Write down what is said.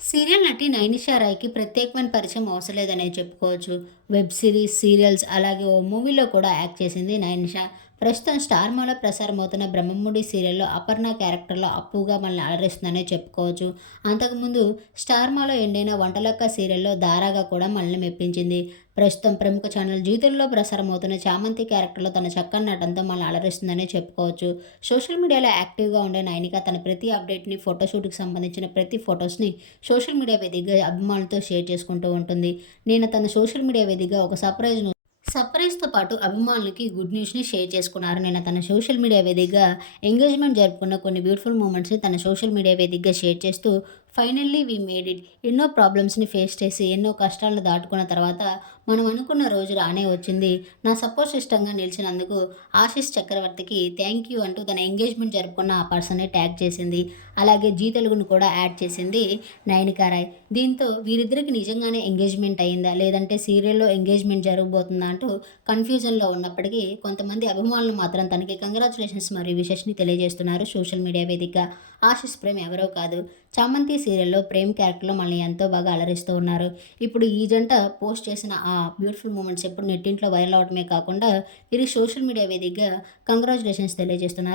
Serial నటి నైనిషా రాయ్‌కి ప్రత్యేకమైన పరిచయం అవసరం లేదనే చెప్పుకోవచ్చు. వెబ్ సిరీస్, సీరియల్స్ అలాగే ఓ మూవీలో కూడా యాక్ట్ చేసింది నైనిషా. ప్రస్తుతం స్టార్మాలో ప్రసారమవుతున్న 'బ్రహ్మముడి' సీరియల్‌లో అపర్ణ క్యారెక్టర్‌లో అప్పుగా మనల్ని అలరిస్తుందనే చెప్పుకోవచ్చు. అంతకుముందు స్టార్మాలో ఎండైన 'వంటలక్క' సీరియల్‌లో దారాగా కూడా మనల్ని మెప్పించింది. ప్రస్తుతం ప్రముఖ ఛానల్ జీవితంలో ప్రసారం ప్రసారమవుతున్న 'చామంతి' క్యారెక్టర్‌లో తన చక్కని నటనతో మనల్ని అలరిస్తుందనే చెప్పుకోవచ్చు. సోషల్ మీడియాలో యాక్టివ్‌గా ఉండే నైనిక తన ప్రతి అప్డేట్‌ని, ఫోటోషూట్‌కి సంబంధించిన ప్రతి ఫొటోస్ని సోషల్ మీడియా వేదికగా అభిమానులతో షేర్ చేసుకుంటూ ఉంటుంది. నేను తన సోషల్ మీడియా వేదికగా ఒక సర్ప్రైజ్‌ను సర్ప్రైజ్‌తో పాటు అభిమానులకి గుడ్ న్యూస్‌ని షేర్ చేసుకున్నారు. నిన్న తన సోషల్ మీడియా వేదికగా ఎంగేజ్‌మెంట్ జరుపుకున్న కొన్ని బ్యూటిఫుల్ మూమెంట్స్‌ని తన సోషల్ మీడియా వేదికగా షేర్ చేస్తూ ఫైనల్లీ వి మేడ్ ఇట్ ఎన్నో ప్రాబ్లమ్స్‌ని ఫేస్ చేసి, ఎన్నో కష్టాలను దాటుకున్న తర్వాత మనం అనుకున్న రోజు రానే వచ్చింది. నా సపోర్ట్ సిస్టంగా నిలిచినందుకు ఆశీష్ చక్రవర్తికి థ్యాంక్ యూ అంటూ తన ఎంగేజ్‌మెంట్ జరుపుకున్న ఆ పర్సన్‌ని ట్యాగ్ చేసింది. అలాగే జీ తెలుగును కూడా యాడ్ చేసింది నయనికారాయ్ దీంతో వీరిద్దరికి నిజంగానే ఎంగేజ్‌మెంట్ అయిందా? లేదంటే సీరియల్‌లో ఎంగేజ్‌మెంట్ జరగబోతుందా? అంటూ కన్‌ఫ్యూజన్‌లో ఉన్నప్పటికీ కొంతమంది అభిమానులు మాత్రం తనకి కంగ్రాచులేషన్స్ మరియు విషెస్‌ని తెలియజేస్తున్నారు సోషల్ మీడియా వేదికగా. ఆశిష్ ప్రేమ్ ఎవరో కాదు 'చామంతి' సీరియల్‌లో ప్రేమ్ క్యారెక్టర్‌లో మనల్ని ఎంతో బాగా అలరిస్తూ ఉన్నారు. ఇప్పుడు ఈ జంట పోస్ట్ చేసిన ఆ బ్యూటిఫుల్ మూమెంట్స్ ఎప్పుడు నెట్టింట్లో వైరల్ అవడమే కాకుండా వీరికి సోషల్ మీడియా వేదికగా కంగ్రాచులేషన్స్ తెలియజేస్తున్నారు.